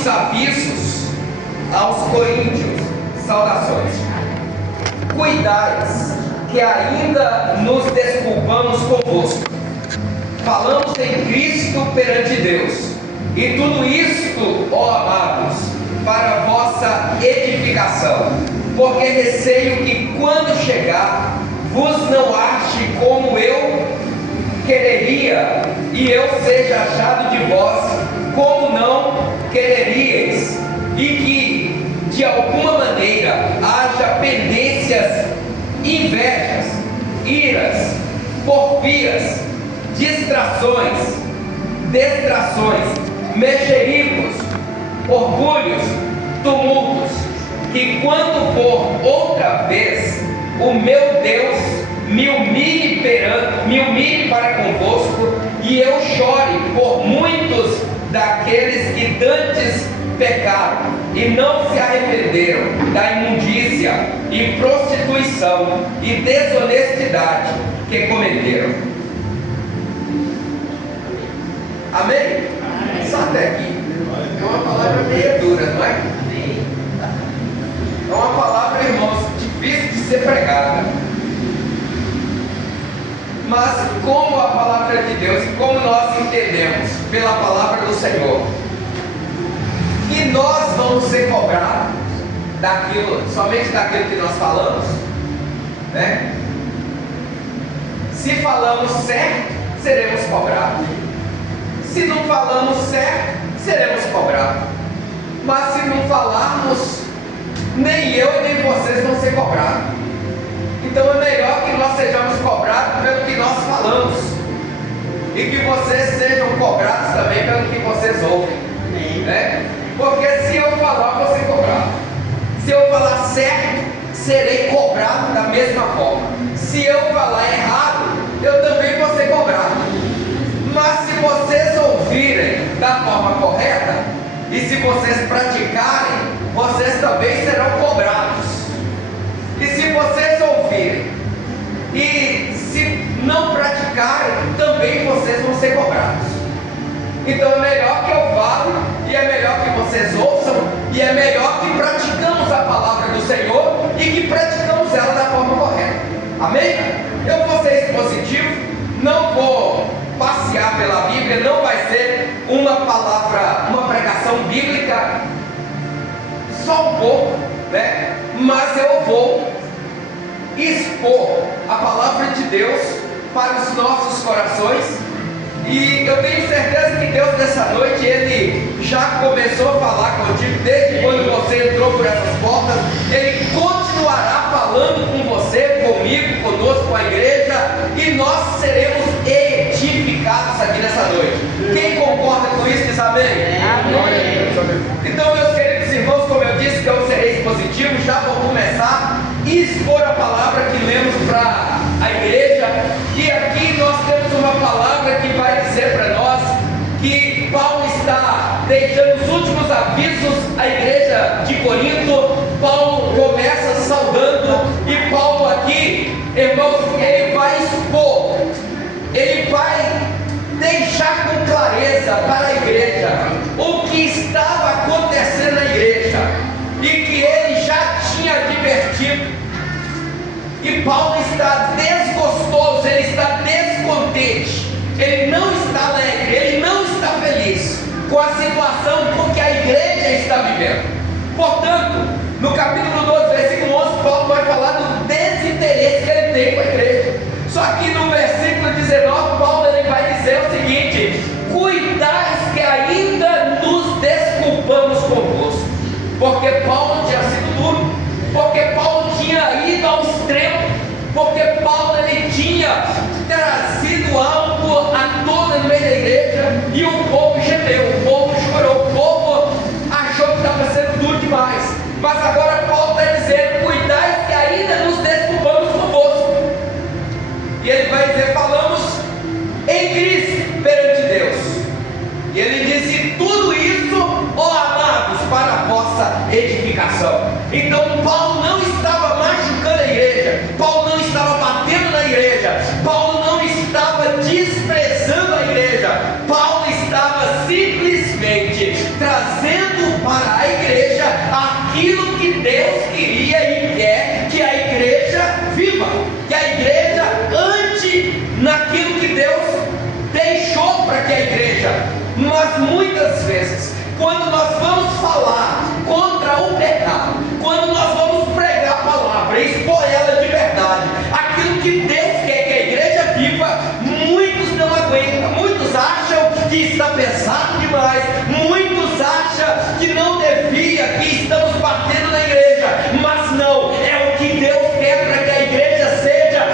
últimos avisos aos coríntios, saudações. Cuidais, que ainda nos desculpamos convosco. Falamos em Cristo perante Deus, e tudo isto, ó amados, para vossa edificação, porque receio que quando chegar, vos não ache como eu quereria, e eu seja achado de vós como não quereríeis, e que de alguma maneira haja pendências, invejas, iras, porfias, distrações, mexericos, orgulhos, tumultos, que quando for outra vez o meu Deus me humilhe para convosco, e eu chore por muitos daqueles que dantes pecaram e não se arrependeram da imundícia e prostituição e desonestidade que cometeram. Amém? Só até aqui. É uma palavra meio dura, não é? É uma palavra, irmãos, difícil de ser pregada. Mas como a palavra de Deus, como nós entendemos pela palavra do Senhor, que nós vamos ser cobrados somente daquilo que nós falamos, né? Se falamos certo, seremos cobrados. Se não falamos certo, seremos cobrados. Mas se não falarmos, nem eu e nem vocês vão ser cobrados. Então é melhor que nós sejamos cobrados pelo que nós falamos, e que vocês sejam cobrados também pelo que vocês ouvem, né? Porque se eu falar, vou ser cobrado. Se eu falar certo, serei cobrado da mesma forma. Se eu falar errado, eu também vou ser cobrado. Mas se vocês ouvirem da forma correta, e se vocês praticarem, vocês também serão cobrados. E se vocês ouvirem e se não praticarem, também vocês vão ser cobrados. Então é melhor que eu fale, e é melhor que vocês ouçam, e é melhor que praticamos a palavra do Senhor e que praticamos ela da forma correta. Amém? Eu vou ser expositivo, não vou passear pela Bíblia, não vai ser uma pregação bíblica, só um pouco, né? Mas eu vou expor a palavra de Deus para os nossos corações, e eu tenho certeza que Deus nessa noite, Ele já começou a falar contigo desde quando você entrou por essas portas. Ele continuará falando com você, comigo, conosco, com a igreja, e nós seremos edificados aqui nessa noite. Quem concorda com isso diz amém? Amém. Então, meus queridos irmãos, como eu disse que eu serei expositivo, já vou começar a expor a palavra que lemos para a igreja. E aqui nós temos uma palavra que vai dizer para nós que Paulo está deixando os últimos avisos à igreja de Corinto. Paulo começa saudando, e Paulo aqui, irmãos, ele vai expor, ele vai deixar com clareza para a igreja o que estava acontecendo na igreja, e que ele já tinha advertido. E Paulo está desgostoso, ele está descontente, ele não está alegre, ele não está feliz com a situação com que a igreja está vivendo. Portanto, no capítulo 12, versículo 11, Paulo vai falar do desinteresse que ele tem com a igreja. Só que no versículo 19, Paulo ele vai dizer o seguinte: cuidais que ainda nos desculpamos convosco. Porque Paulo tinha sido duro, porque Paulo tinha ido ao extremo, porque Paulo ele tinha trazido algo à tona no meio da igreja, e o povo gemeu, o povo chorou, o povo achou que estava sendo duro demais. Mas agora Paulo está dizendo: cuidai que ainda nos desculpamos convosco. E ele vai dizer: falamos em Cristo perante Deus. E ele disse: tudo isso, ó amados, para a vossa edificação. Então Paulo não estava machucando a igreja, Paulo não estava batendo na igreja, Paulo não estava desprezando a igreja, Paulo estava simplesmente trazendo para a igreja aquilo que Deus queria e quer que a igreja viva, que a igreja ande naquilo que Deus deixou para que a igreja. Mas muitas vezes, quando nós vamos falar contra o pecado, quando nós vamos pregar a palavra e expor ela de verdade, aquilo que Deus quer que a igreja viva, muitos não aguentam, muitos acham que está pesado demais, muitos acham que não devia, que estamos batendo na igreja, mas não, é o que Deus quer para que a igreja seja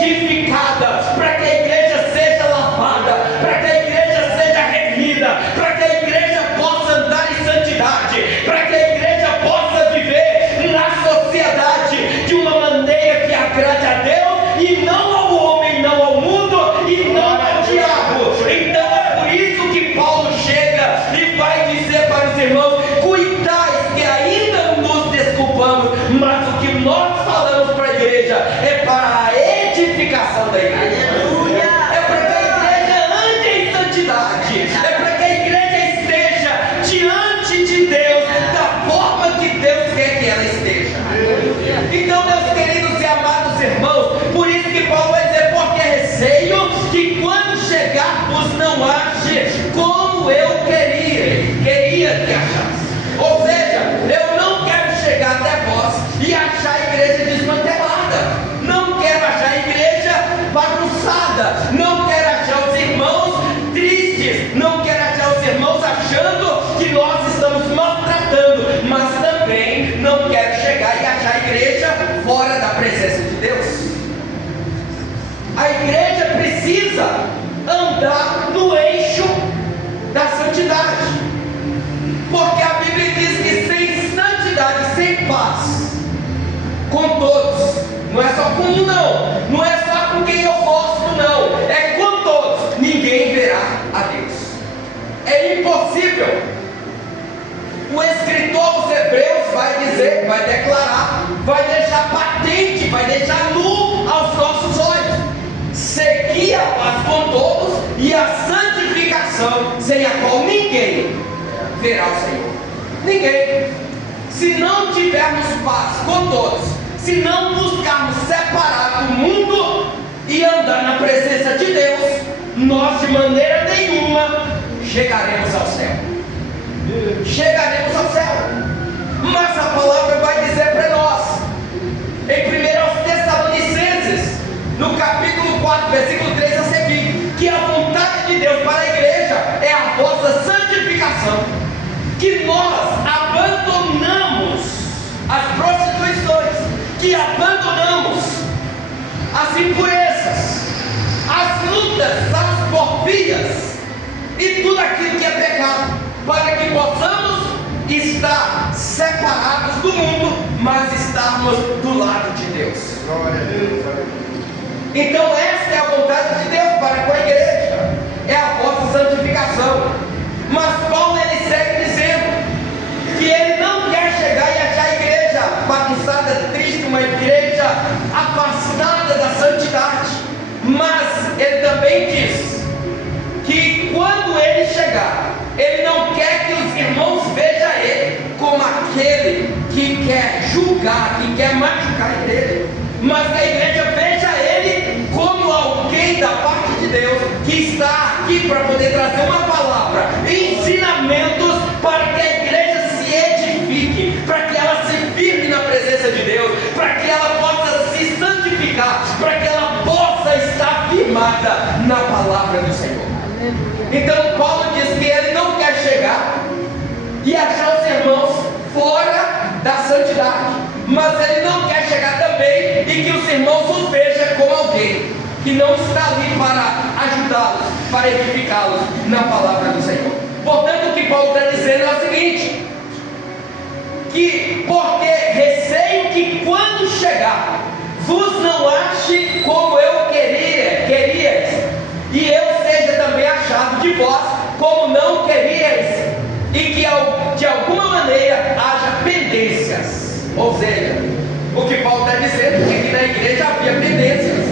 edificada, para que a igreja seja lavada, para que a igreja seja remida, para que a igreja possa andar em santidade, para que a igreja possa viver na sociedade de uma maneira que agrade a Deus e não ao homem, não ao mundo e não ao diabo. Então é por isso que Paulo chega e vai dizer para os irmãos: cuidai que ainda nos desculpamos, mas o que nós falamos para a igreja é para a edificação da igreja. É para que a igreja ande em santidade, é para que a igreja esteja diante de Deus da forma que Deus quer que ela esteja. Então, meus queridos e amados irmãos, por isso que Paulo vai dizer: porque receio que quando chegar vos não ache como eu queria que achasse. Ou seja, eu não quero chegar até vós e achar a igreja desmantelada, não quero achar a igreja bagunçada, não quero achar os irmãos tristes, não quero achar os irmãos achando que nós estamos maltratando, mas também não quero chegar e achar a igreja fora da presença de Deus. A igreja precisa andar no eixo da santidade, porque a Bíblia diz que sem santidade, sem paz com todos, não é só com um não, não é só com quem eu gosto não, é com todos, ninguém verá a Deus. É impossível. O escritor aos Hebreus vai dizer, vai declarar, vai deixar patente, vai deixar nu aos nossos olhos: segui a paz com todos e a santificação, sem a qual ninguém verá o Senhor. Ninguém. Se não tivermos paz com todos, se não buscarmos separar do mundo e andar na presença de Deus, nós de maneira nenhuma chegaremos ao céu. Chegaremos ao céu. Mas a palavra vai dizer para nós, em 1 Tessalonicenses, no capítulo 4, versículo 3 a seguir, que a vontade de Deus para a igreja é a vossa santificação, que nós abandonamos as prostituições, que abandonamos as impurezas, as lutas, as porfias e tudo aquilo que é pecado, para que possamos estar separados do mundo, mas estarmos do lado de Deus. Glória a Deus. Então esta é a vontade de Deus para com a igreja, é a vossa santificação. Mas Paulo ele segue dizendo que ele não quer chegar e achar a igreja bagunçada, triste, uma igreja afastada da santidade, mas ele também diz que quando ele chegar, ele não quer que os irmãos vejam ele como aquele que quer julgar, que quer machucar a igreja, mas que a igreja veja ele como alguém da parte de Deus, que está aqui para poder trazer uma palavra, ensinamentos para que a igreja se edifique, para que ela se firme na presença de Deus, para que ela possa se santificar, para que ela possa estar firmada na palavra do Senhor. Então Paulo diz que ele não quer chegar e achar os irmãos fora da santidade, mas ele não quer chegar também e que os irmãos os vejam como alguém que não está ali para ajudá-los, para edificá-los na palavra do Senhor. Portanto, o que Paulo está dizendo é o seguinte: que porque receio que quando chegar vos não ache como eu queríeis, e eu seja também achado de vós como não queríeis, e que de alguma maneira haja pendências. Ou seja, o que Paulo está dizendo é que na igreja havia pendências,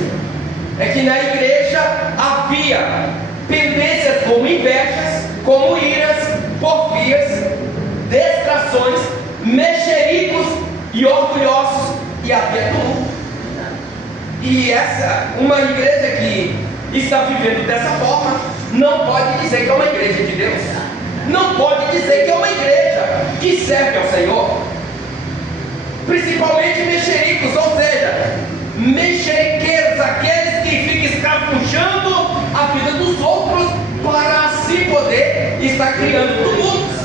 é que na igreja havia pendências como invejas, como iras, porfias, e orgulhosos, e havia tumulto. E uma igreja que está vivendo dessa forma, não pode dizer que é uma igreja de Deus, não pode dizer que é uma igreja que serve ao Senhor. Principalmente mexericos, ou seja, mexeriqueiros, aqueles que ficam escravujando a vida dos outros para assim poder estar criando tumultos,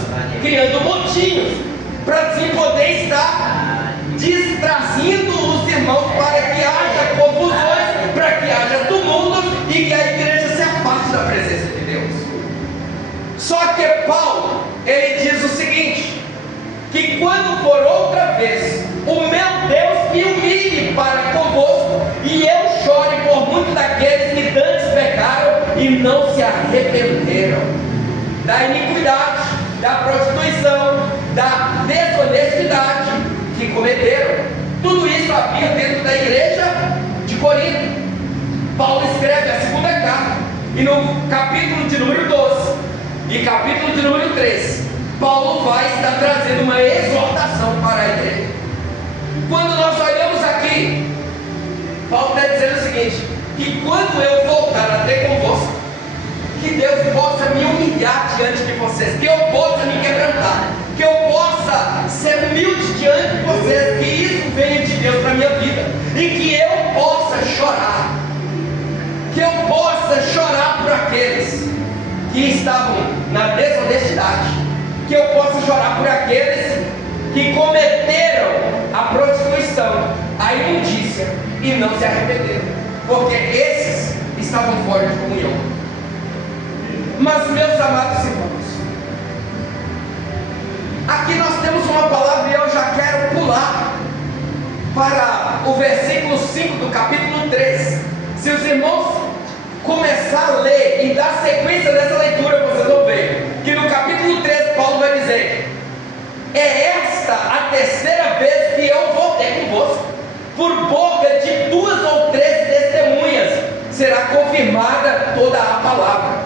criando motinhos, para assim poder estar distraindo os irmãos para que haja confusões, para que haja tumultos e que a igreja se afaste da presença de Deus. Só que Paulo, ele diz o seguinte, que quando for outra vez o meu Deus me humilhe para convosco, e eu chore por muitos daqueles que antes pecaram e não se arrependeram da iniquidade, da prostituição, da desonestidade que cometeram. Tudo isso havia dentro da igreja de Corinto. Paulo escreve a segunda carta, e no capítulo de número 12 e capítulo de número 13, Paulo vai estar trazendo uma exortação para a igreja. Quando nós olhamos aqui, Paulo está dizendo o seguinte, que quando eu voltar a ter convosco, que Deus possa me humilhar diante de vocês, que eu possa me quebrantar, que eu possa ser humilde diante de vocês, que isso venha de Deus para a minha vida, e que eu possa chorar, que eu possa chorar por aqueles que estavam na desonestidade, que eu possa chorar por aqueles que cometeram a prostituição, a imundícia e não se arrependeram, porque esses estavam fora de comunhão. Mas, meus amados irmãos, aqui nós temos uma palavra e eu já quero pular para o versículo 5 do capítulo 3. Se os irmãos começar a ler e dar sequência dessa leitura, vocês vão ver que no capítulo 3 Paulo vai dizer: é esta a terceira vez que eu vou ter convosco, por boca de 2 ou 3 testemunhas será confirmada toda a palavra.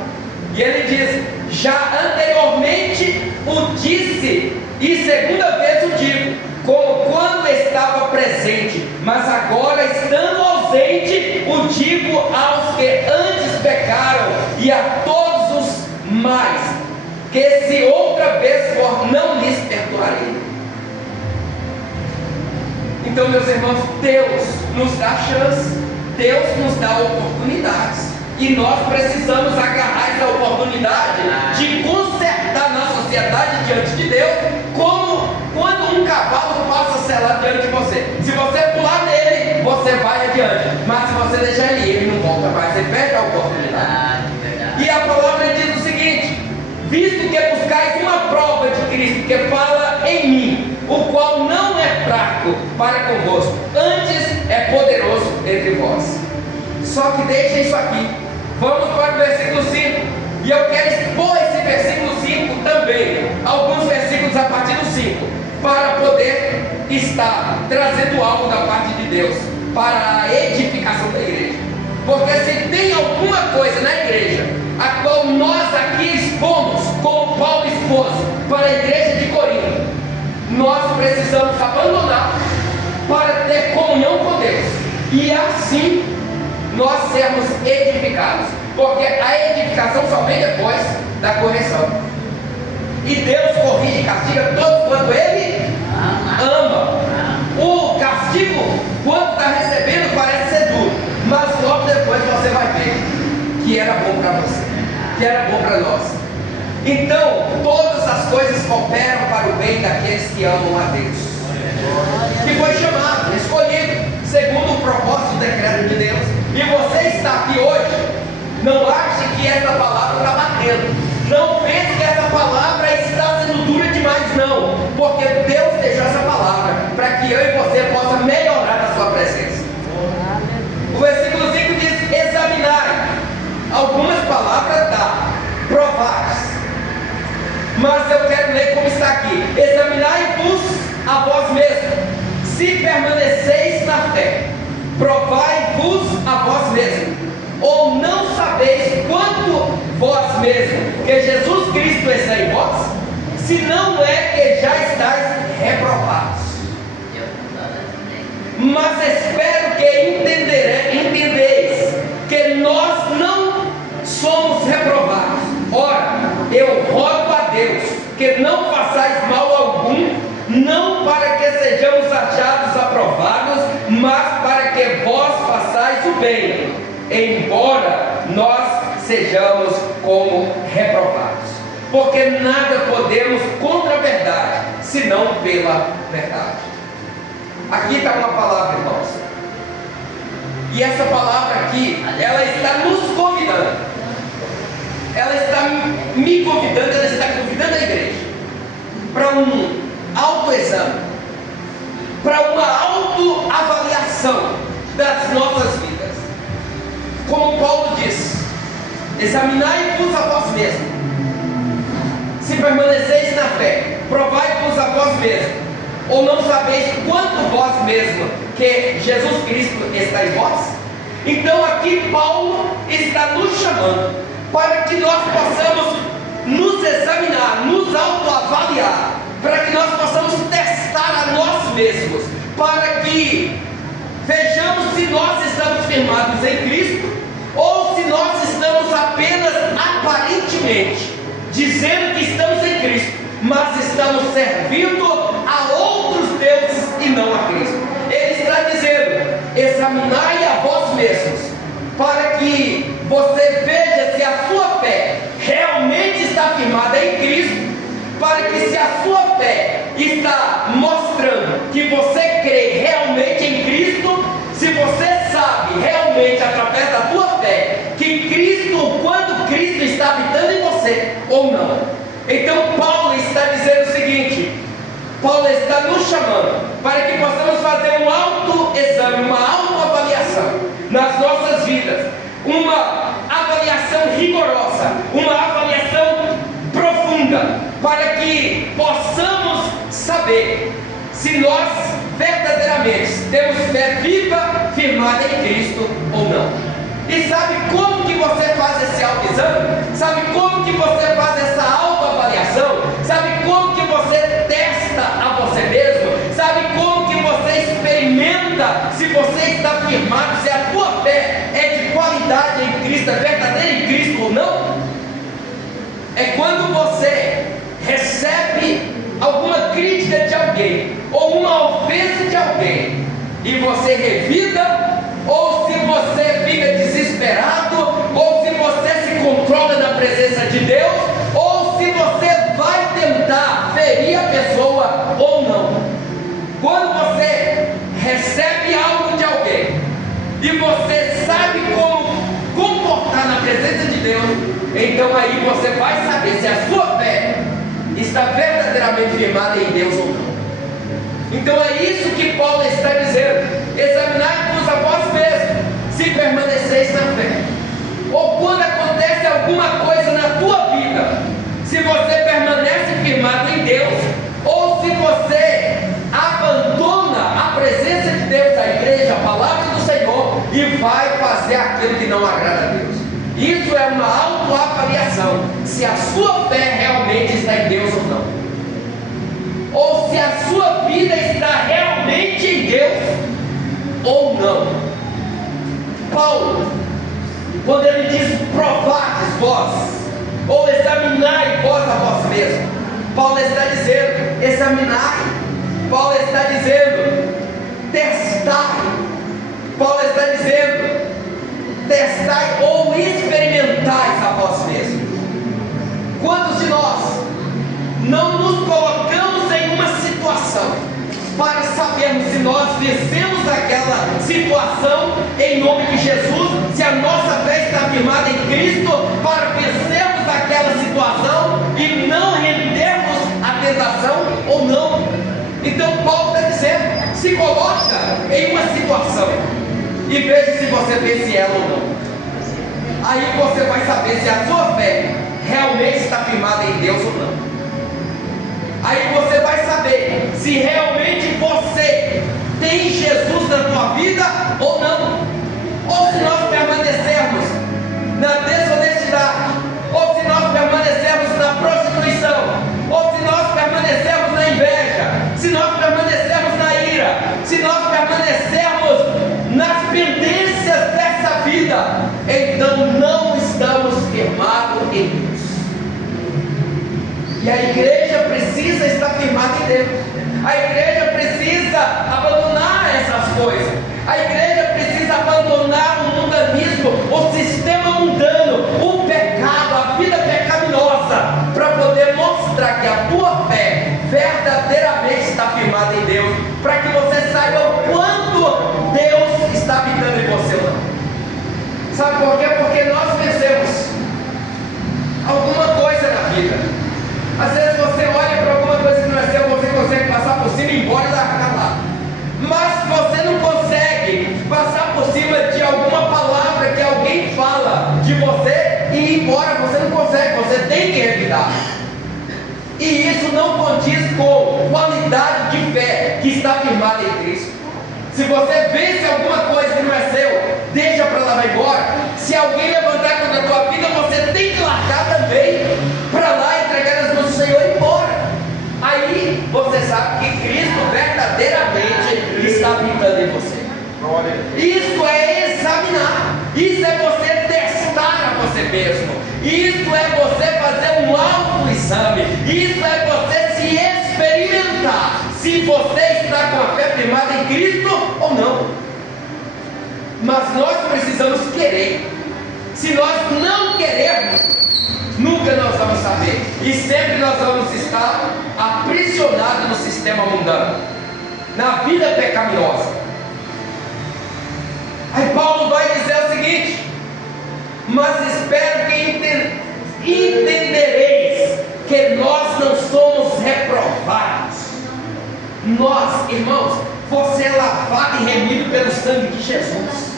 E ele diz: já anteriormente o disse, e segunda vez o digo, como quando estava presente, mas agora estando ausente, o digo aos que antes pecaram, e a todos os mais, que se outra vez for, não lhes perdoarei. Então, meus irmãos, Deus nos dá chance, Deus nos dá oportunidades, e nós precisamos agarrar essa oportunidade de consertar na sociedade diante de Deus, como quando um cavalo passa a selar diante de você. Se você pular nele, você vai adiante, mas se você deixar ele não volta mais, você perde a oportunidade. E a palavra diz o seguinte: visto que buscais uma prova de Cristo que fala em mim, o qual não é fraco para convosco, antes é poderoso entre vós. Só que deixa isso aqui, vamos para o versículo 5, e eu quero expor esse versículo 5 também, alguns versículos a partir do 5, para poder estar trazendo algo da parte de Deus para a edificação da igreja. Porque se tem alguma coisa na igreja a qual nós aqui expomos, como Paulo expôs para a igreja de Corinto, nós precisamos abandonar para ter comunhão com Deus, e assim nós sermos edificados, porque a edificação só vem depois da correção, e Deus corrige e castiga todos quando Ele ama. O castigo, quando está recebendo, parece ser duro, mas logo depois você vai ver que era bom para você, que era bom para nós. Então, todas as coisas cooperam para o bem daqueles que amam a Deus, que foi chamado, escolhido, segundo o propósito do decreto de Deus. E você está aqui hoje, não ache que essa palavra está batendo, não pense que essa palavra está sendo dura demais, não, porque Deus deixou essa palavra para que eu e você possa melhorar na sua presença. O versículo 5 diz: examinai. Algumas palavras dá, provai. Mas eu quero ler como está aqui: examinai-vos a vós mesmos, se permaneceis na fé, provai-vos a vós mesmos, ou não sabeis quanto vós mesmos que Jesus Cristo está em vós, se não é que já estáis reprovados. mas espero que entendeis que nós não somos reprovados. Ora, eu rogo a Deus que não façais mal algum, não para que sejamos achados aprovados, mas para que vós façais o bem, embora nós sejamos como reprovados. Porque nada podemos contra a verdade, senão pela verdade. Aqui está uma palavra, irmãos. E essa palavra aqui, ela está nos convidando. Ela está me convidando, ela está convidando a igreja para um autoexame, para uma autoavaliação das nossas vidas. Como Paulo diz: examinai-vos a vós mesmos, se permaneceis na fé, provai-vos a vós mesmos, ou não sabeis quanto vós mesmos que Jesus Cristo está em vós? Então aqui Paulo está nos chamando para que nós possamos nos examinar, nos autoavaliar, para que nós possamos testar a nós mesmos, para que vejamos se nós estamos firmados em Cristo, ou se nós estamos apenas aparentemente dizendo que estamos em Cristo, mas estamos servindo a outros deuses e não a Cristo. Ele está dizendo: examinai a vós mesmos, para que você veja se a sua fé realmente está firmada em Cristo, para que se a sua fé está mostrando que você crê realmente em Cristo, se você sabe realmente através da tua fé que Cristo, quando Cristo está habitando em você ou não. Então Paulo está dizendo o seguinte: Paulo está nos chamando para que possamos fazer um autoexame, uma autoavaliação nas nossas vidas, uma avaliação rigorosa, uma avaliação profunda, para que possamos saber se nós verdadeiramente temos fé viva, firmada em Cristo ou não. E sabe como que você faz esse autoexame? Sabe como que você faz essa autoavaliação? Sabe como que você testa a você mesmo? Sabe como que você experimenta se você está firmado, se a tua fé é de qualidade em Cristo, é verdadeira em Cristo ou não? É quando você recebe alguma crítica de alguém, ou uma ofensa de alguém, e você revida, ou se você fica desesperado, ou se você se controla na presença de Deus, ou se você vai tentar ferir a pessoa ou não. Quando você recebe algo de alguém e você sabe como comportar na presença de Deus, então aí você vai saber se a sua fé está verdadeiramente firmada em Deus ou não. Então é isso que Paulo está dizendo: examinai-vos a vós mesmos, se permaneceis na fé. Ou quando acontece alguma coisa na tua vida, se você permanece firmado em Deus, ou se você abandona a presença de Deus, a igreja, a palavra do Senhor, e vai fazer aquilo que não agrada a Deus. Isso é uma autoavaliação, se a sua fé realmente está em Deus ou não, ou se a sua vida está realmente em Deus ou não. Paulo, quando ele diz provai vós, ou examinai vós a vós mesmos, Paulo está dizendo examinai, Paulo está dizendo testai, Paulo está dizendo testai ou experimentais a vós mesmos. Quantos de nós não nos colocamos em uma situação para sabermos se nós vencemos aquela situação em nome de Jesus, se a nossa fé está firmada em Cristo, para vencermos aquela situação e não rendermos a tentação ou não? Então Paulo está dizendo: se coloca em uma situação e veja se você vence ela ou não. Aí você vai saber se a sua fé realmente está firmada em Deus ou não. Aí você vai saber se realmente você tem Jesus na tua vida ou não. Ou se nós permanecermos na desonestidade, ou se nós permanecermos na prostituição, ou se nós permanecermos na inveja, se nós permanecermos na ira, se nós permanecermos E a igreja precisa estar firmada em Deus. A igreja precisa abandonar essas coisas. A igreja precisa abandonar o mundanismo, o sistema mundano, o pecado, a vida pecaminosa, para poder mostrar que a tua fé verdadeiramente está firmada em Deus, para que você saiba o quanto Deus está habitando em você ou não. Sabe por quê? Porque nós vencemos alguma coisa na vida. Às vezes você olha para alguma coisa que não é seu, você consegue passar por cima e ir embora e largar lá. Mas você não consegue passar por cima de alguma palavra que alguém fala de você e ir embora, você não consegue, você tem que revidar. E isso não condiz com qualidade de fé que está firmada em Cristo. Se você vence alguma coisa que não é seu, deixa para lá, vai embora. Se alguém levantar contra a tua vida, você tem que largar também, para lá, entregar nas mãos do Senhor e ir embora. Aí você sabe que Cristo verdadeiramente está habitando em você. Isso é examinar, isso é você testar a você mesmo, isso é você fazer um autoexame, isso é você se experimentar, se você está com a fé firmada em Cristo ou não. Mas nós precisamos querer. Se nós não queremos, nunca nós vamos saber, e sempre nós vamos estar aprisionados no sistema mundano, na vida pecaminosa. Aí Paulo vai dizer o seguinte: mas espero que entendereis que nós não somos reprovados. Nós, irmãos, você é lavado e remido pelo sangue de Jesus.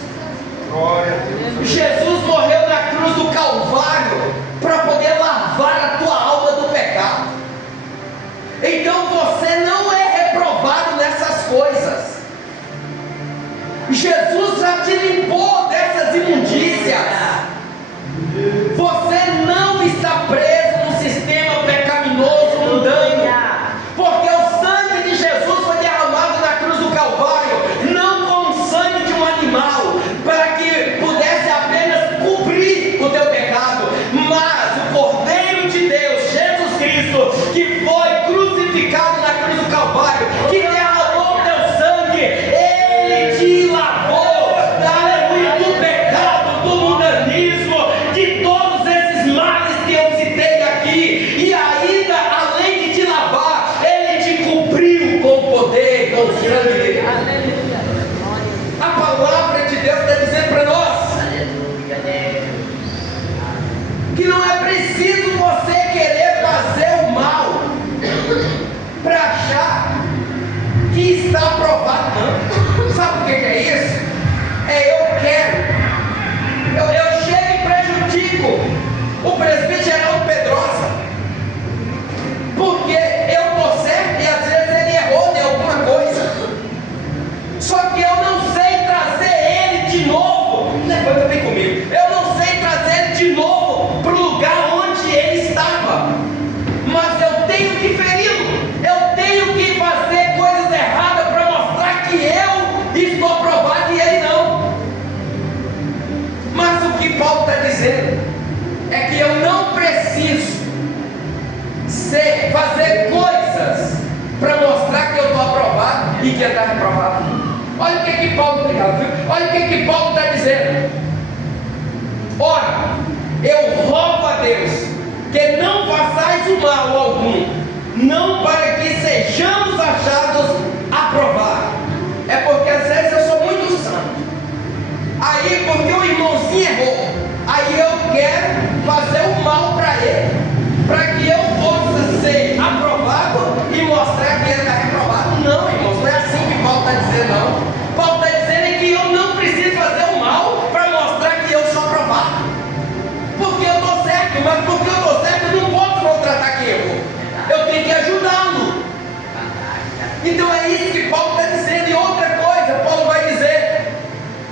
Jesus morreu na cruz do Calvário para poder lavar a tua alma do pecado. Então você não é reprovado nessas coisas. Jesus já te limpou dessas imundícias. Você não está preso no sistema pecaminoso mundano, porque o sangue de Jesus foi derramado na cruz do Calvário, não com o sangue de um animal, para que pudesse apenas cobrir o teu pecado, mas o Cordeiro de Deus, Jesus Cristo, que foi crucificado na cruz do Calvário, que derramou o teu sangue, Ele te lavou, aleluia, do pecado, do mundanismo, de todos esses males que eu citei aqui, e ainda, além de te lavar, Ele te cobriu com poder, com o sangue dele. A palavra de Deus está dizendo para nós que não é preciso você querer fazer o mal para achar que está aprovado, não. Sabe o que é isso? É eu quero. Eu chego e prejudico o presbítero Geraldo Pedrosa, porque eu estou certo e às vezes ele errou em alguma coisa. Só que eu não sei trazer ele de novo. Levanta bem comigo. Eu não sei trazer ele de novo para o lugar onde ele estava. Mas eu tenho que feri-lo. Eu tenho que fazer coisas erradas para mostrar que eu estou aprovado e ele não. Mas o que Paulo está dizendo é que eu não preciso fazer coisas para mostrar que eu estou aprovado e que ele está reprovado. Olha o que Paulo está dizendo. Ora, eu rogo a Deus que não façais o mal algum, não para que sejamos achados aprovados. É porque às vezes eu sou muito santo. Aí porque o irmãozinho errou, aí eu quero fazer o mal para ele, para que eu possa ser aprovado e mostrar que ele está reprovado. Não, irmãos, não é assim que Paulo está dizendo, não. Paulo está dizendo que eu não preciso fazer o mal para mostrar que eu sou aprovado, porque eu estou certo, mas porque eu estou certo eu não posso maltratar quem errou, eu tenho que ajudá-lo. Então é isso que Paulo está dizendo. E outra coisa, Paulo vai dizer: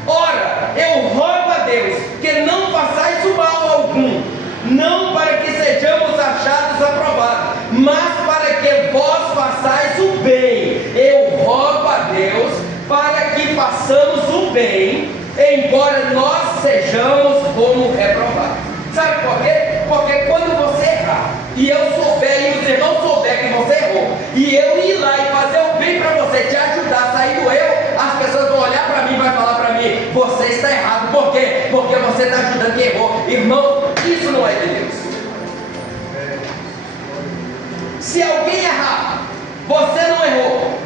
ora, eu rogo a Deus que não façais o mal algum, não para que sejamos achados aprovados, mas para que vós façais o bem. Eu rogo a Deus para que façamos o bem, embora nós sejamos como reprovados. Sabe por quê? Porque quando você errar e eu souber e os souber que você errou, e eu ir lá e fazer o bem para você, te ajudar a sair do erro, as pessoas vão olhar para mim e vai falar para mim: você está errado. Por quê? Porque você está ajudando quem errou. Irmão, isso não é de Deus. Se alguém errar, você não errou.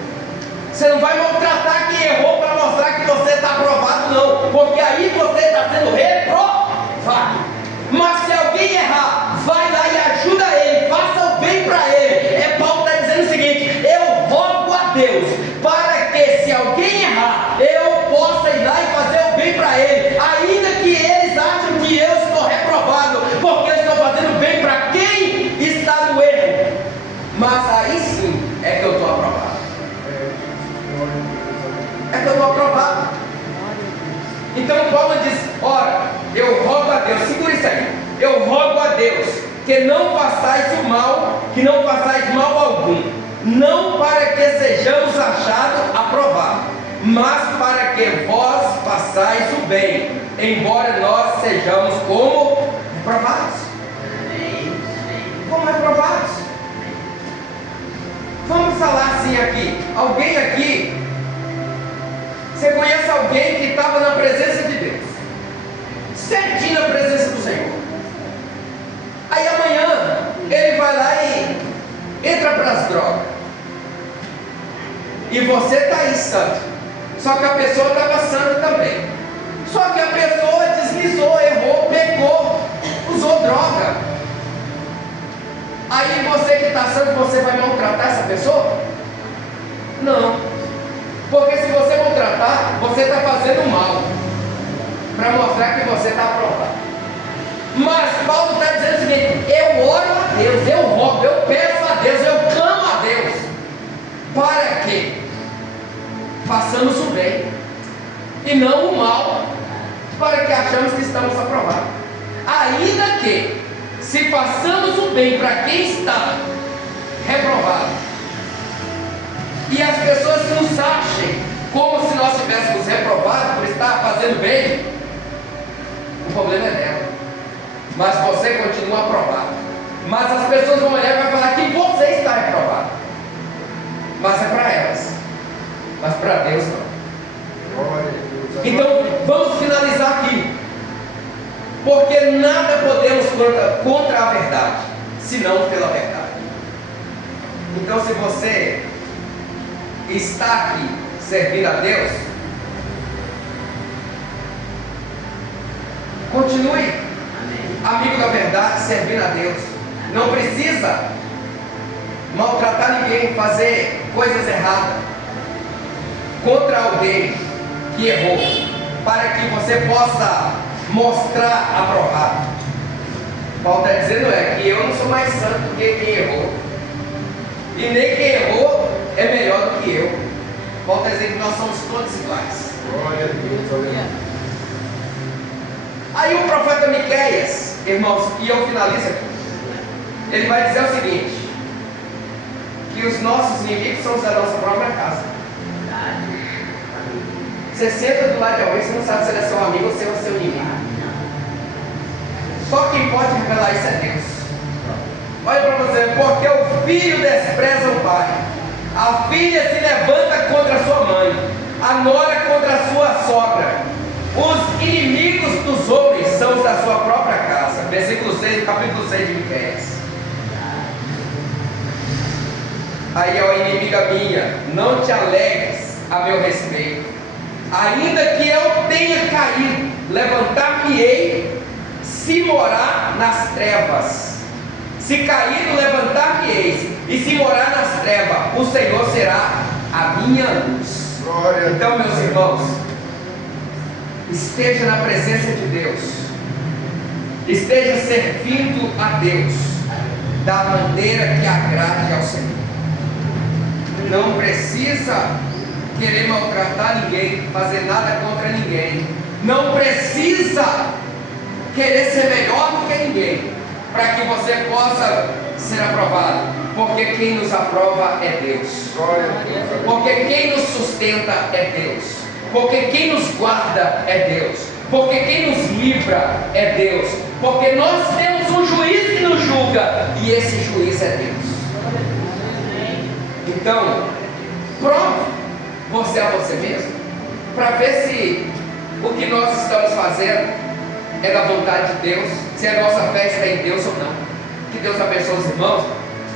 Você não vai maltratar quem errou para mostrar que você está aprovado, não, porque aí você está sendo reprovado. Mas se alguém errar, vai lá e ajuda ele, faça o bem para ele. Paulo está dizendo o seguinte: eu rogo a Deus para que, se alguém errar, eu possa ir lá e fazer o bem para ele, ainda que eles achem que eu estou reprovado, porque eu estou fazendo bem para quem está no erro. Mas aí sim é que eu estou aprovado. É que eu estou aprovado. Então Paulo diz: ora, eu rogo a Deus, segura isso aí, eu rogo a Deus que não façais o mal, que não façais mal algum, não para que sejamos achados aprovados, mas para que vós façais o bem, embora nós sejamos como reprovados. Como reprovados? Vamos falar assim aqui. Alguém aqui, você conhece alguém que estava na presença de Deus, certinho na presença do Senhor, aí amanhã ele vai lá e entra para as drogas, e você está aí santo, só que a pessoa estava santa também, só que a pessoa deslizou, errou, pecou, usou droga. Aí você que está santo, você vai maltratar essa pessoa? Não. Porque se você maltratar, você está fazendo mal, para mostrar que você está aprovado. Mas Paulo está dizendo o seguinte: eu oro a Deus, eu rogo, eu peço a Deus, eu clamo a Deus, para que façamos o bem e não o mal, para que achamos que estamos aprovados. Ainda que, se façamos o bem para quem está reprovado, e as pessoas nos achem como se nós estivéssemos reprovados por estar fazendo bem, o problema é dela, mas você continua aprovado. Mas as pessoas vão olhar e vão falar que você está reprovado, mas é para elas, mas para Deus não. Então vamos finalizar aqui, porque nada podemos contra a verdade, senão pela verdade. Então, se você está aqui servindo a Deus, continue amigo da verdade, servindo a Deus. Não precisa maltratar ninguém, fazer coisas erradas contra alguém que errou, para que você possa mostrar aprovado. Paulo está dizendo que eu não sou mais santo do que quem errou, e nem quem errou é melhor do que eu. Paulo está dizendo que nós somos todos iguais. Glória a Deus. Aí o profeta Miqueias, irmãos, e eu finalizo aqui, ele vai dizer o seguinte: que os nossos inimigos são os da nossa própria casa. Você senta do lado de alguém, você não sabe se ele é seu amigo ou se é seu inimigo. Só quem pode revelar isso é Deus. Olha para você: porque o filho despreza o pai, a filha se levanta contra a sua mãe, a nora contra a sua sogra. Os inimigos dos homens são os da sua própria casa. Versículo 6, capítulo 6 de Miqueias. Aí, ó inimiga minha, não te alegres a meu respeito. Ainda que eu tenha caído, levantar-me-ei, se morar nas trevas. Se caído, levantar-me-eis, e se morar nas trevas, o Senhor será a minha luz. Então, meus irmãos, esteja na presença de Deus, esteja servindo a Deus da maneira que agrade ao Senhor. Não precisa querer maltratar ninguém, fazer nada contra ninguém. Não precisa querer ser melhor do que ninguém, para que você possa ser aprovado, porque quem nos aprova é Deus, porque quem nos sustenta é Deus, porque quem nos guarda é Deus, porque quem nos livra é Deus, porque nós temos um juiz que nos julga, e esse juiz é Deus. Então, pronto, você é você mesmo, para ver se o que nós estamos fazendo é da vontade de Deus, se a nossa fé está em Deus ou não. Que Deus abençoe os irmãos.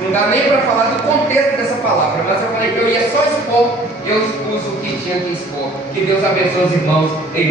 Não dá nem para falar do contexto dessa palavra, mas eu falei que eu ia só expor, eu expus o que tinha que expor. Que Deus abençoe os irmãos em